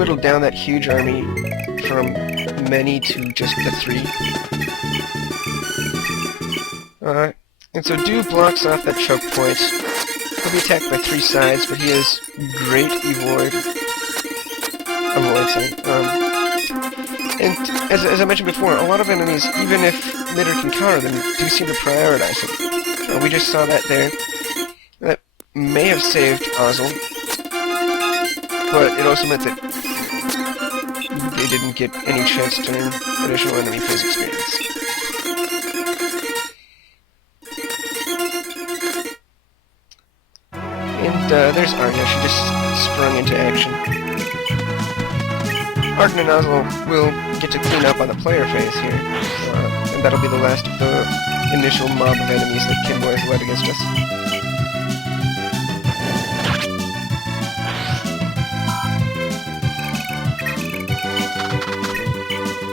whittled down that huge army from many to just the 3. And so Do blocks off that choke point. He'll be attacked by 3 sides, but he has great avoid. And as I mentioned before, a lot of enemies, even if Litter can counter them, do seem to prioritize him. We just saw that there. That may have saved Ozzel, but it also meant that they didn't get any chance to earn additional enemy phase experience. And there's Arya, she just sprung into action. Arden and Ozzel will get to clean up on the player phase here, and that'll be the last of the initial mob of enemies that Kimbo has led against us.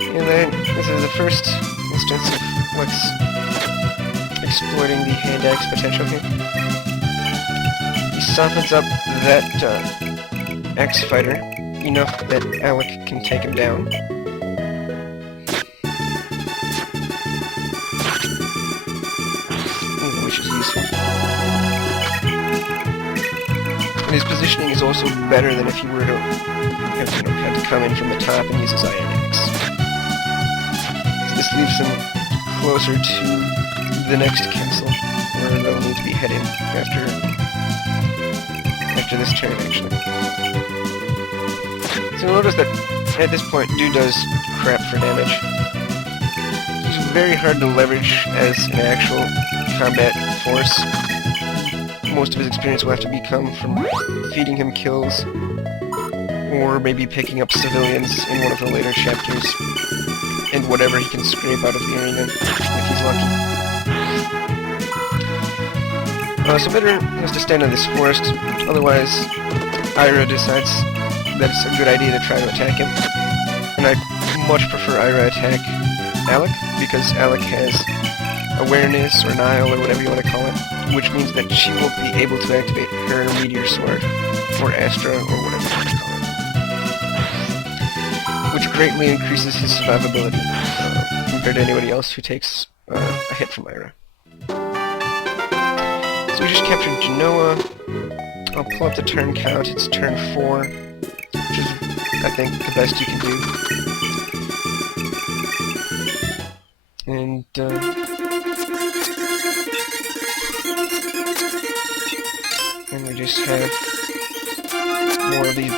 And then, this is the first instance of what's exploiting the hand axe potential here. He softens up that X-Fighter enough that Alec can take him down. Which is useful. And his positioning is also better than if he were to have to come in from the top and use his Iron Axe. So this leaves him closer to the next castle, where they'll need to be heading after this turn, actually. So you'll notice that at this point, Dude does crap for damage. He's very hard to leverage as an actual combat force. Most of his experience will have to come from feeding him kills, or maybe picking up civilians in one of the later chapters, and whatever he can scrape out of the arena, if he's lucky. So Bitter has to stand in this forest, otherwise Ira decides that it's a good idea to try to attack him. And I much prefer Ira attack Alec, because Alec has awareness, or Nile, or whatever you want to call it, which means that she won't be able to activate her Meteor Sword, or Astra, or whatever you want to call it. Which greatly increases his survivability, compared to anybody else who takes a hit from Ira. So we just captured Genoa. I'll pull up the turn count. It's turn 4, which is, I think, the best you can do. And we just have more of these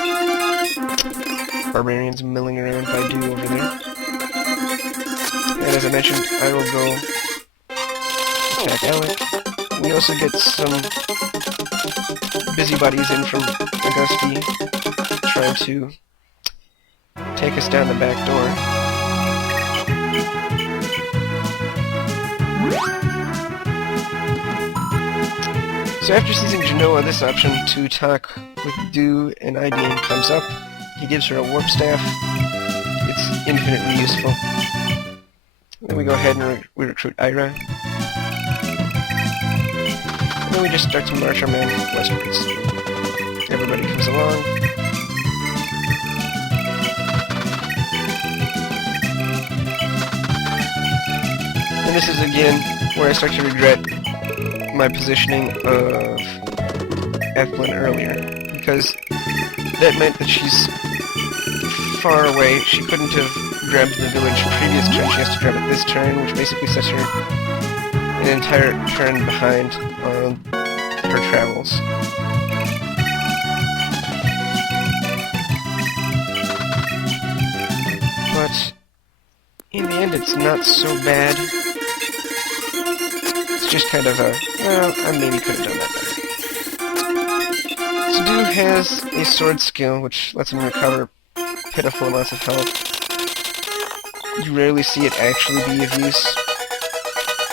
barbarians milling around by Do over there. And as I mentioned, I will go attack Alec. We also get some busybodies in from Augusti, trying to take us down the back door. So after seizing Genoa, this option to talk with Do and Idean comes up. He gives her a warp staff. It's infinitely useful. Then we go ahead and we recruit Ira. And then we just start to march our men westwards. Everybody comes along. And this is again where I start to regret my positioning of Evelyn earlier, because that meant that she's far away. She couldn't have grabbed the village previous turn. She has to grab it this turn, which basically sets her an entire turn behind on her travels. But in the end, it's not so bad. It's just kind of a, well, I maybe could have done that better. So Do has a sword skill, which lets him recover pitiful amounts of health. You rarely see it actually be of use.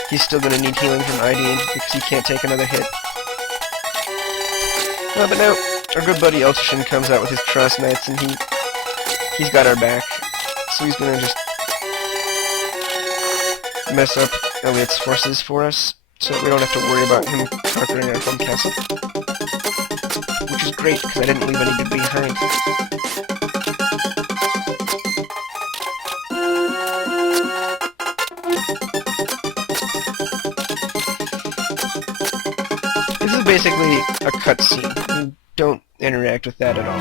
He's still going to need healing from Idean because he can't take another hit. But now, our good buddy Eltishin comes out with his Cross Knights, and he's got our back. So he's going to just mess up Elliot's forces for us, so that we don't have to worry about him conquering our home castle. Which is great, because I didn't leave any behind. basically a cutscene. You don't interact with that at all.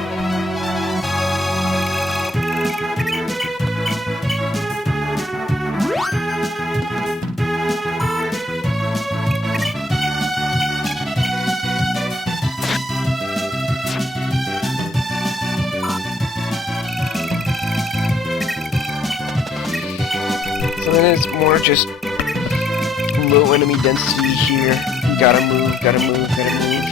So then it's more just low enemy density here. Gotta move, gotta move, gotta move.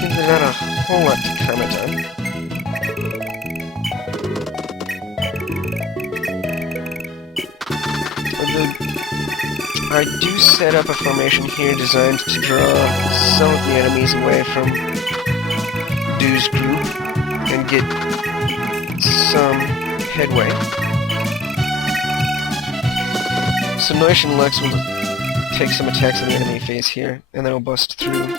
There's not a whole lot to comment on. I do set up a formation here designed to draw some of the enemies away from Doo's group and get some headway. So Noish and Lex will take some attacks on the enemy phase here, and then I'll bust through and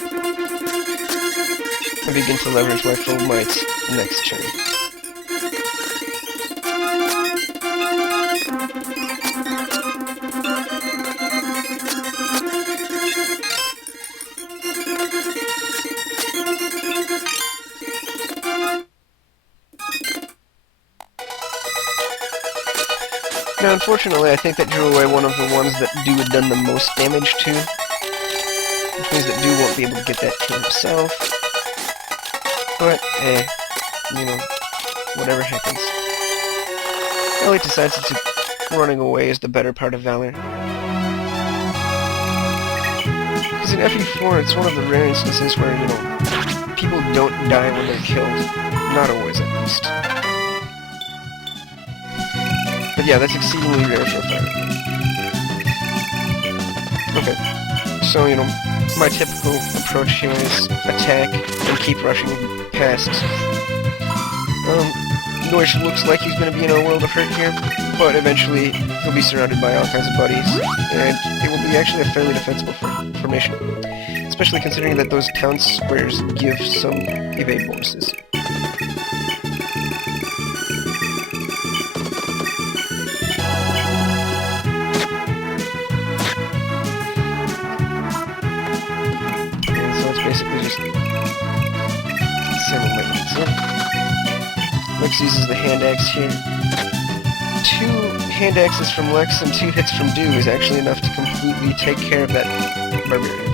begin to leverage my full might next turn. Now, unfortunately, I think that drew away one of the ones that Doo had done the most damage to, which means that Doo won't be able to get that kill himself. But, hey, you know, whatever happens. Ellie decides that running away is the better part of valor. Because in FE4, it's one of the rare instances where, you know, people don't die when they're killed. Not always, at least. But yeah, that's exceedingly rare for a fighter. Okay, so, you know, my typical approach here is attack and keep rushing past. Noish looks like he's going to be in a world of hurt here, but eventually he'll be surrounded by all kinds of buddies, and it will be actually a fairly defensible formation, especially considering that those town squares give some evade bonuses. Basically just sending lightnings in. Lex uses the hand axe here. 2 hand axes from Lex and 2 hits from Doo is actually enough to completely take care of that barbarian.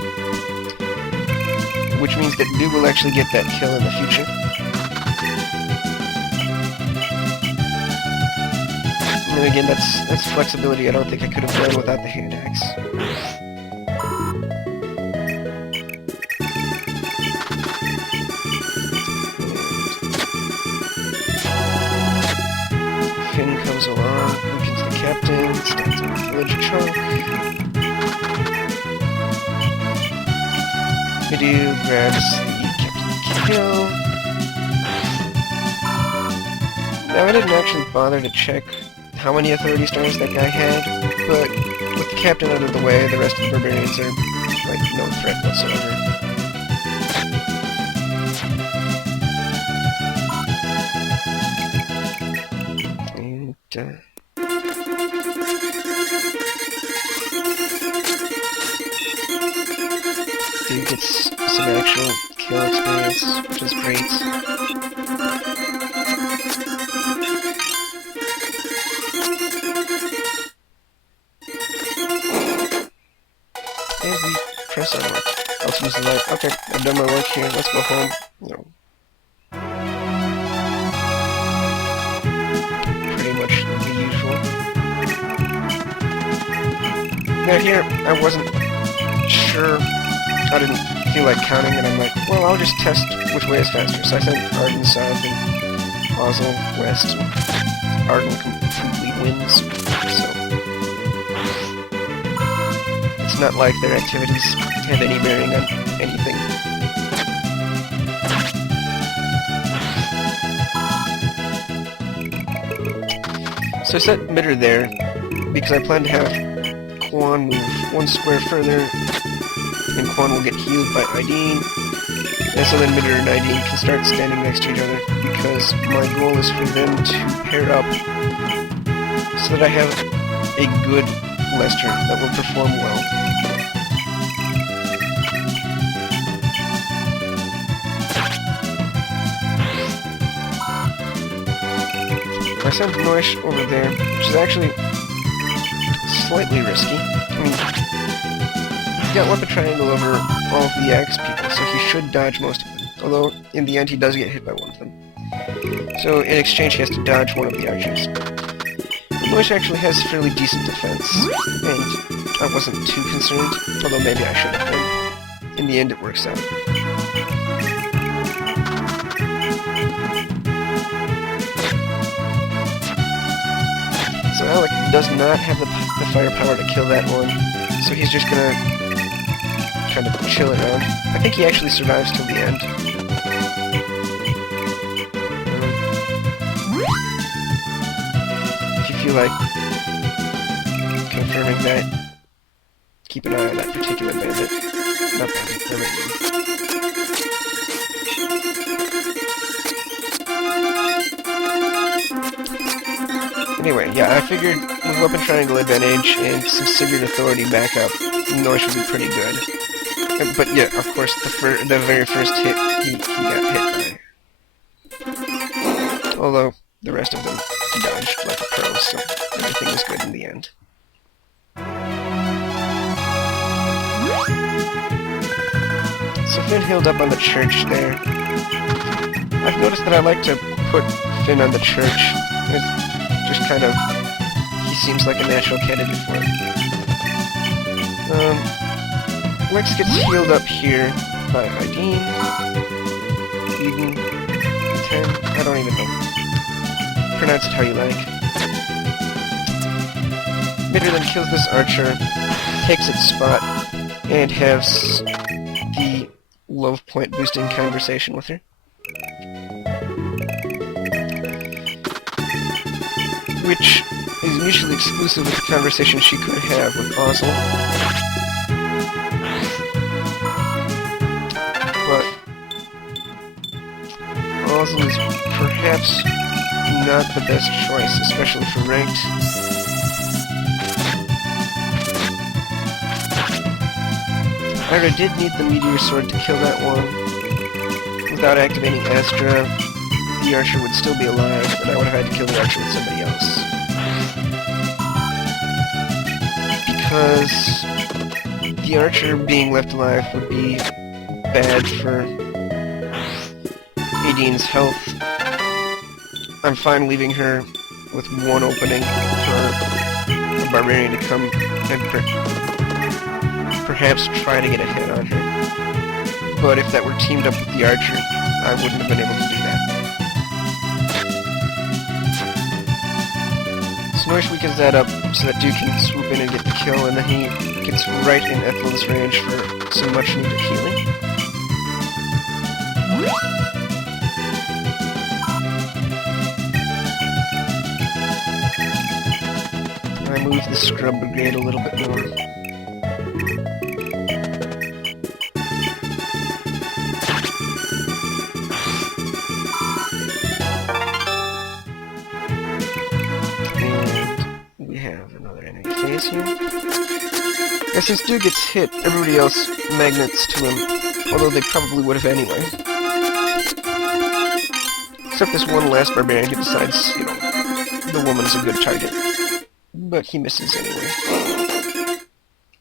Which means that Doo will actually get that kill in the future. And again, that's flexibility I don't think I could have done without the hand axe. Comes along, weakens the captain, stands on the village chunk. Midu grabs the captain kill. Now I didn't actually bother to check how many authority stars that guy had, but with the captain out of the way, the rest of the barbarians are like no threat whatsoever. Dude gets some actual kill experience, which is great. And we press on work. Let's use the light. Okay, I've done my work here. Let's go home. No. Pretty much the usual. Now here, I wasn't sure. I didn't feel like counting, and I'm like, well, I'll just test which way is faster. So I sent Arden south and Oslo west, and Arden completely wins, so it's not like their activities have any bearing on anything. So I set Mitter there, because I plan to have Quan move 1 square further, and Quan will get healed by Ideen, and so then Mitter and Ideen can start standing next to each other, because my goal is for them to pair up so that I have a good Lester that will perform well. I sent Noish over there, which is actually slightly risky. I mean, he's got Weapon Triangle over all of the Axe people, so he should dodge most of them. Although, in the end, he does get hit by one of them. So, in exchange, he has to dodge one of the archers. Noish actually has fairly decent defense, and I wasn't too concerned, although maybe I should have been. In the end, it works out. So Alec does not have the firepower to kill that one, so he's just gonna kind of chill around. I think he actually survives till the end. If you feel like confirming that, keep an eye on that particular bandit. Not bandit, the ranger. Anyway, yeah, I figured with Weapon Triangle advantage and some Sigurd authority backup, Noish would be pretty good. But yeah, of course, the very first hit, he got hit by. Although, the rest of them dodged like a pro, so everything was good in the end. So Finn healed up on the church there. I've noticed that I like to put Finn on the church. It's just kind of, he seems like a natural candidate for it. Lex gets healed up here by Eden, 10, I don't even know. Pronounce it how you like. Midder then kills this archer, takes its spot, and has the love point boosting conversation with her. Which is mutually exclusive with the conversation she could have with Ozzel. But Ozzel is perhaps not the best choice, especially for ranked. Ira did need the Meteor Sword to kill that one. Without activating Astra, the archer would still be alive, and I would have had to kill the archer with somebody else. Because the archer being left alive would be bad for Aideen's health. I'm fine leaving her with one opening for a barbarian to come and perhaps try to get a hit on her. But if that were teamed up with the archer, I wouldn't have been able to do that. Noish weakens that up so that Duke can swoop in and get the kill, and then he gets right in Ethel's range for some much needed healing. I move the Scrub Brigade a little bit more. Here. Yeah, since Dude gets hit, everybody else magnets to him, although they probably would have anyway. Except this one last barbarian who decides, you know, the woman's a good target. But he misses anyway.